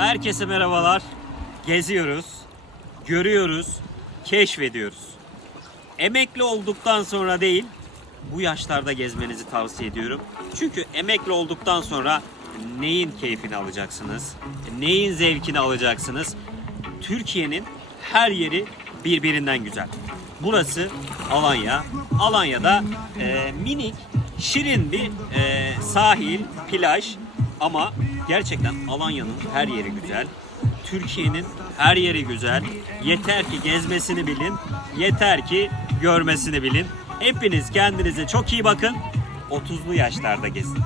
Herkese merhabalar. Geziyoruz, görüyoruz, keşfediyoruz. Emekli olduktan sonra değil, bu yaşlarda gezmenizi tavsiye ediyorum. Çünkü emekli olduktan sonra neyin keyfini alacaksınız, neyin zevkini alacaksınız? Türkiye'nin her yeri birbirinden güzel. Burası Alanya. Alanya'da minik, şirin bir sahil, plaj. Ama gerçekten Alanya'nın her yeri güzel. Türkiye'nin her yeri güzel. Yeter ki gezmesini bilin. Yeter ki görmesini bilin. Hepiniz kendinize çok iyi bakın. 30'lu yaşlarda gezin.